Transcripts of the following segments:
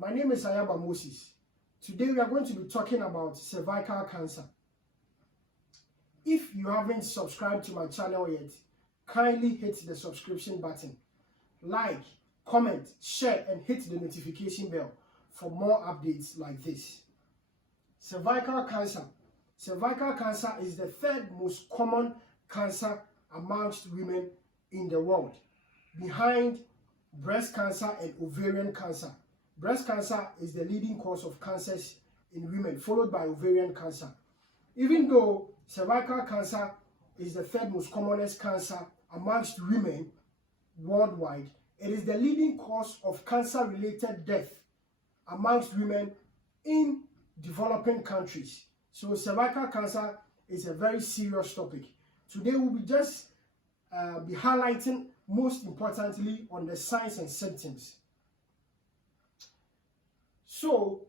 My name is Ayaba Moses. Today we are going to be talking about cervical cancer. If you haven't subscribed to my channel yet, kindly hit the subscription button, like, comment, share, and hit the notification bell for more updates like this. Cervical cancer. Cervical cancer is the third most common cancer amongst women in the world, behind breast cancer and ovarian cancer. Breast cancer is the leading cause of cancers in women, followed by ovarian cancer. Even though cervical cancer is the third most commonest cancer amongst women worldwide, it is the leading cause of cancer-related death amongst women in developing countries. So cervical cancer is a very serious topic. Today we'll be just be highlighting most importantly on the signs and symptoms. So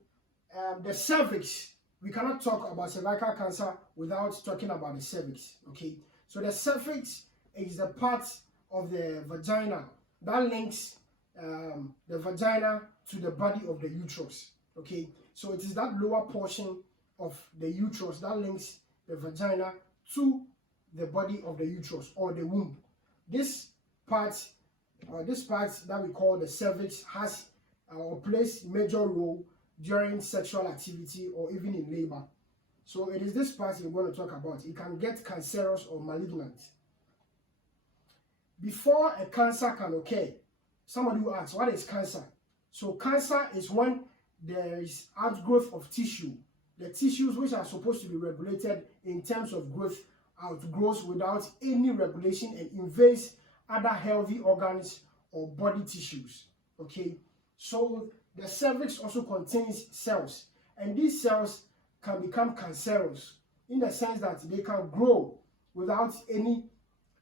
the cervix, we cannot talk about cervical cancer without talking about the cervix, okay? So the cervix is the part of the vagina that links the vagina to the body of the uterus, okay? So it is that lower portion of the uterus that links the vagina to the body of the uterus or the womb. This part that we call the cervix has or plays major role during sexual activity or even in labor. So it is this part we're going to talk about. It can get cancerous or malignant. Before a cancer can occur, somebody will ask, what is cancer? So cancer is when there is outgrowth of tissue. The tissues which are supposed to be regulated in terms of growth outgrows without any regulation and invades other healthy organs or body tissues, okay? So the cervix also contains cells, and these cells can become cancerous in the sense that they can grow without any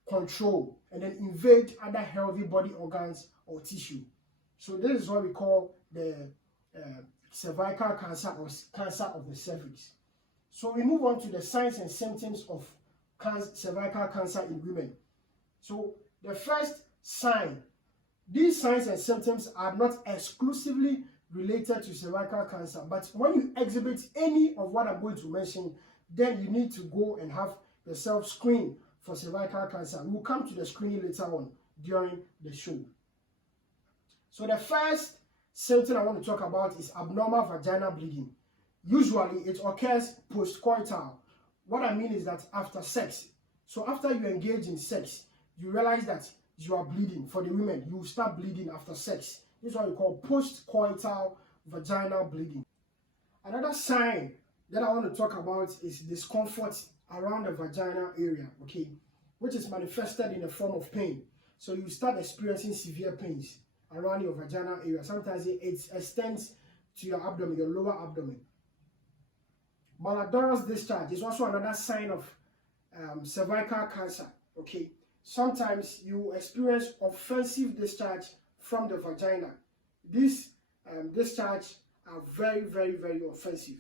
control and then invade other healthy body organs or tissue. So this is what we call the cervical cancer or cancer of the cervix. So we move on to the signs and symptoms of cervical cancer in women. So the first sign, these signs and symptoms are not exclusively related to cervical cancer, but when you exhibit any of what I'm going to mention, then you need to go and have yourself screened for cervical cancer. We'll come to the screening later on during the show. So the first symptom I want to talk about is abnormal vaginal bleeding. Usually it occurs post-coital. What I mean is that after sex. So after you engage in sex, you realize that you are bleeding. For the women, you start bleeding after sex. This is what we call post-coital vaginal bleeding. Another sign that I want to talk about is discomfort around the vagina area, okay, which is manifested in the form of pain. So you start experiencing severe pains around your vaginal area. Sometimes it extends to your abdomen, your lower abdomen. Maladaurus discharge is also another sign of cervical cancer, okay. Sometimes you experience offensive discharge from the vagina. These discharge are very, very, very offensive.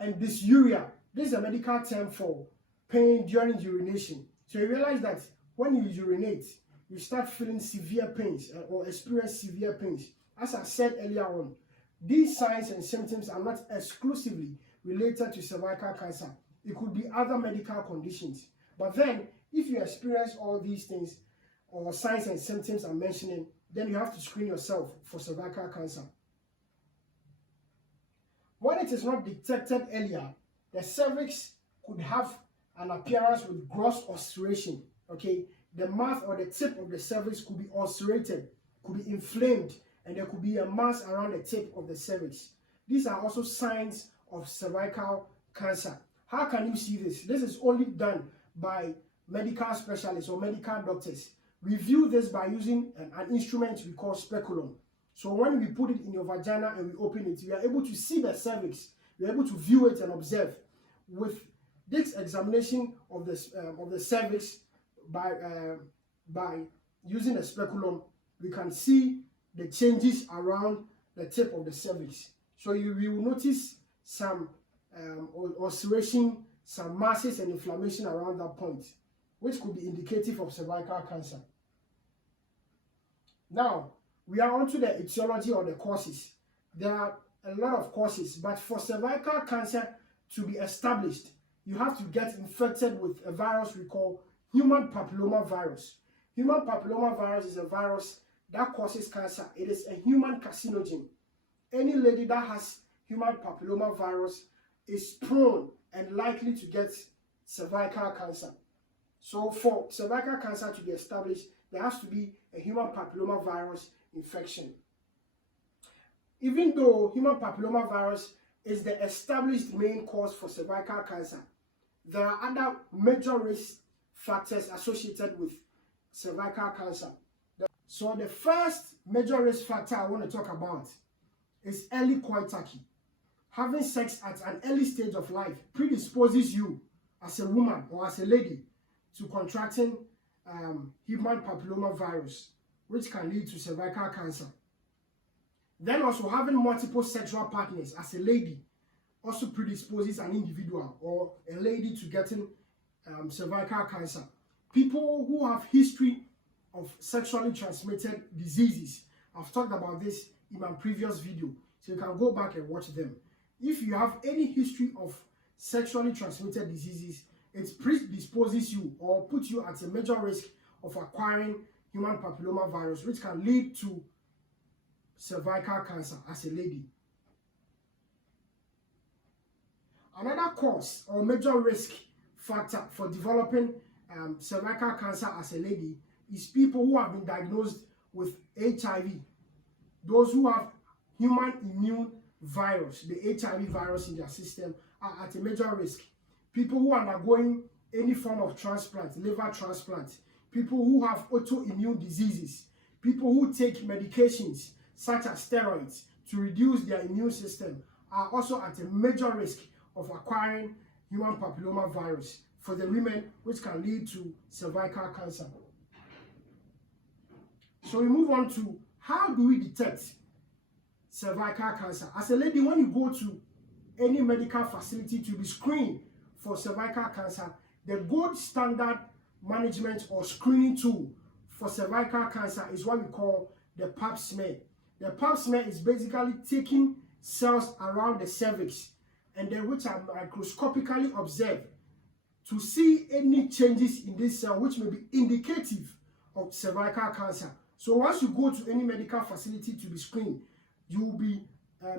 And dysuria, this is a medical term for pain during urination. So you realize that when you urinate, you start feeling severe pains or experience severe pains. As I said earlier on, these signs and symptoms are not exclusively related to cervical cancer. It could be other medical conditions. But then, if you experience all these things or signs and symptoms I'm mentioning, then you have to screen yourself for cervical cancer. When it is not detected earlier, the cervix could have an appearance with gross ulceration, okay? The mouth or the tip of the cervix could be ulcerated, could be inflamed, and there could be a mass around the tip of the cervix. These are also signs of cervical cancer. How can you see this? This is only done by medical specialists or medical doctors. We view this by using an instrument we call speculum. So when we put it in your vagina and we open it, we are able to see the cervix. We are able to view it and observe. With this examination of the cervix by using a speculum, we can see the changes around the tip of the cervix. So you will notice some ulceration, some masses and inflammation around that point, which could be indicative of cervical cancer. Now, we are onto the etiology or the causes. There are a lot of causes, but for cervical cancer to be established, you have to get infected with a virus we call human papilloma virus. Human papilloma virus is a virus that causes cancer. It is a human carcinogen. Any lady that has human papilloma virus is prone and likely to get cervical cancer. So for cervical cancer to be established, there has to be a human papilloma virus infection. Even though human papilloma virus is the established main cause for cervical cancer, there are other major risk factors associated with cervical cancer. So the first major risk factor I want to talk about is early coitus. Having sex at an early stage of life predisposes you as a woman or as a lady to contracting human papilloma virus, which can lead to cervical cancer. Then also having multiple sexual partners as a lady also predisposes an individual or a lady to getting cervical cancer. People who have history of sexually transmitted diseases, I've talked about this in my previous video, so you can go back and watch them. If you have any history of sexually transmitted diseases, it predisposes you or puts you at a major risk of acquiring human papilloma virus, which can lead to cervical cancer as a lady. Another cause or major risk factor for developing cervical cancer as a lady is people who have been diagnosed with HIV. Those who have human immune virus, the HIV virus in their system, are at a major risk. People who are undergoing any form of transplant, liver transplant, people who have autoimmune diseases, people who take medications such as steroids to reduce their immune system are also at a major risk of acquiring human papilloma virus for the women, which can lead to cervical cancer. So we move on to how do we detect cervical cancer. As a lady, when you go to any medical facility to be screened for cervical cancer, the gold standard management or screening tool for cervical cancer is what we call the pap smear. The pap smear is basically taking cells around the cervix and then which are microscopically observed to see any changes in this cell which may be indicative of cervical cancer. So once you go to any medical facility to be screened, you will be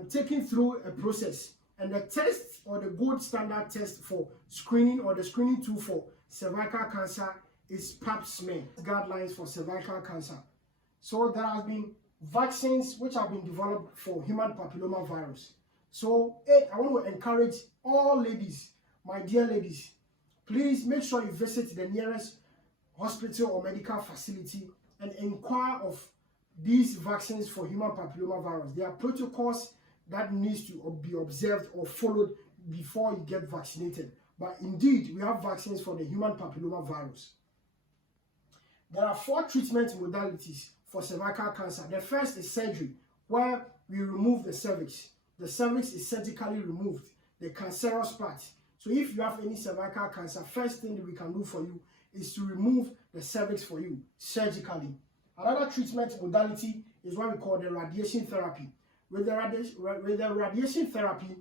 taken through a process, and the test or the gold standard test for screening or the screening tool for cervical cancer is pap smear. Guidelines for cervical cancer. So there have been vaccines which have been developed for human papilloma virus. So I want to encourage all ladies, my dear ladies, please make sure you visit the nearest hospital or medical facility and inquire of these vaccines for human papilloma virus. There are protocols that needs to be observed or followed before you get vaccinated. But indeed, we have vaccines for the human papilloma virus. There are 4 treatment modalities for cervical cancer. The first is surgery, where we remove the cervix. The cervix is surgically removed, the cancerous part. So if you have any cervical cancer, first thing that we can do for you is to remove the cervix for you surgically. Another treatment modality is what we call the radiation therapy. With the radiation therapy,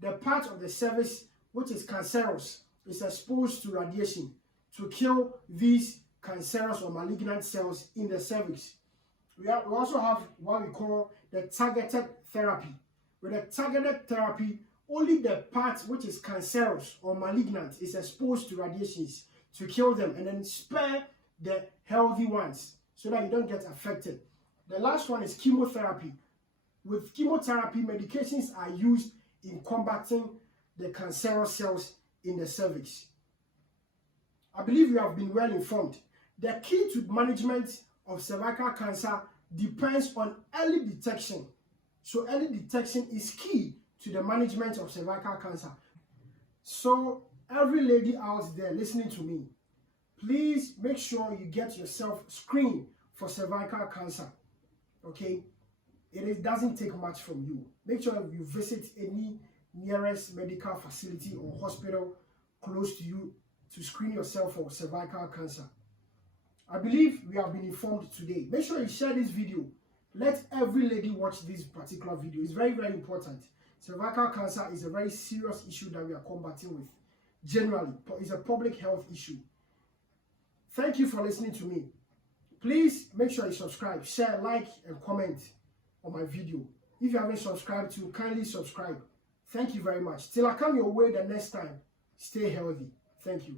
the part of the cervix which is cancerous is exposed to radiation to kill these cancerous or malignant cells in the cervix. We also have what we call the targeted therapy. With the targeted therapy, only the part which is cancerous or malignant is exposed to radiations to kill them and then spare the healthy ones so that you don't get affected. The last one is chemotherapy. With chemotherapy, medications are used in combating the cancerous cells in the cervix. I believe you have been well informed. The key to management of cervical cancer depends on early detection. So early detection is key to the management of cervical cancer. So every lady out there listening to me, please make sure you get yourself screened for cervical cancer. Okay? It doesn't take much from you. Make sure you visit any nearest medical facility or hospital close to you to screen yourself for cervical cancer. I believe we have been informed today. Make sure you share this video. Let every lady watch this particular video. It's very, very important. Cervical cancer is a very serious issue that we are combating with. Generally, it's a public health issue. Thank you for listening to me. Please make sure you subscribe, share, like, and comment on my video. If you haven't subscribed to, kindly subscribe. Thank you very much. Till I come your way the next time, stay healthy. Thank you.